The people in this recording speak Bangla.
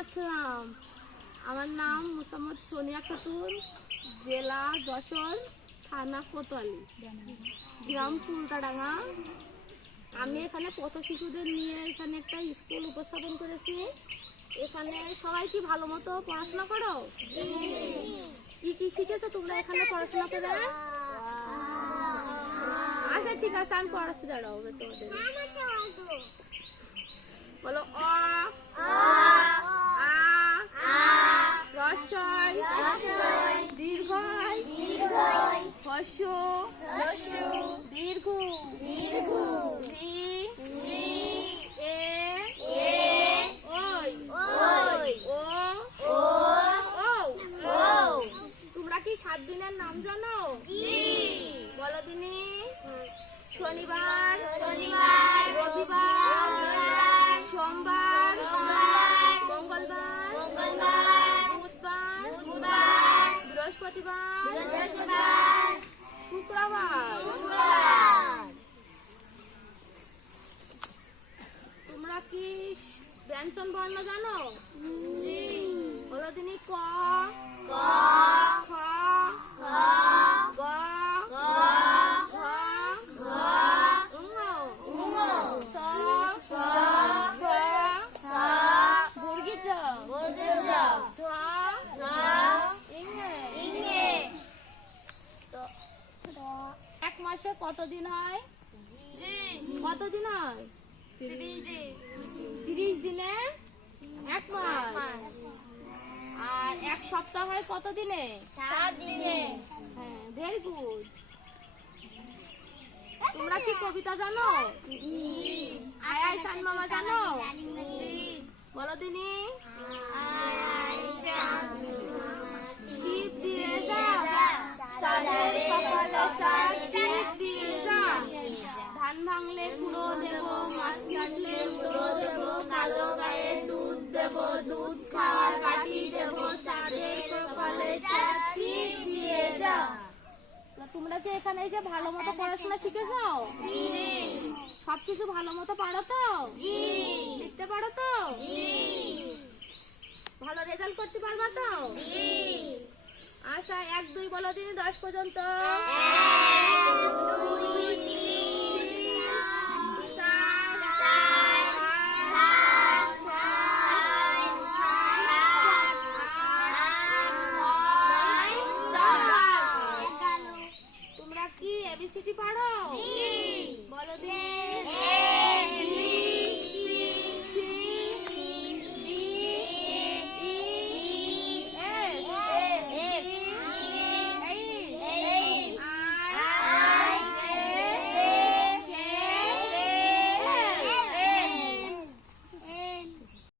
আসসালাম আমার নাম মোসাম্মদ সোনিয়া খাতুন, জেলা যশোর, থানা কোতোয়ালি, গ্রাম ফুলকাডাঙ্গা আমি এখানে পথ শিশুদের নিয়ে এখানে একটা স্কুল উপস্থাপন করেছি। এখানে সবাই কি ভালো মতো পড়াশোনা করো? কি কি শিখেছো তোমরা এখানে পড়াশোনা করে? আচ্ছা ঠিক আছে, আমি পড়াচ্ছি, দাঁড়াও তোমাদের বলো অ আ রসয় দীর্ঘয় হর্ষ দীর্ঘ। রি এ ওই ও ও তোমরা কি সাত দিনের নাম জানো? বলো দিনি। শনিবার। শনিবার। রবিবার। সোমবার। মঙ্গলবার। বুধবার। বৃহস্পতিবার। শুক্রবার তোমরা কি ব্যঞ্জন বর্ণ জানো? বলো দিনি ক খ গ এক মাসে কতদিন হয়? কতদিন হয়? তিরিশ দিনে এক মাস আর এক কত দিনে হ্যাঁ ভেরি গুড তোমরা কি কবিতা জানো? আয় আয় শান মামা জানো? বলো দিনি। দিয়ে ধান ভাঙলে কুড়ো দেব মাছ কাটলে কুড়ো দেব কালো গায়ে দুধ দেব দুধ খাওয়ার যা। তোমরা কি এখানে এসে ভালো মতো পড়াশোনা শিখেছো? সবকিছু ভালো মতো পারো তো? লিখতে পারো তো? ভালো রেজাল্ট করতে পারবা তো? আচ্ছা এক দুই বলো দিন দশ পর্যন্ত।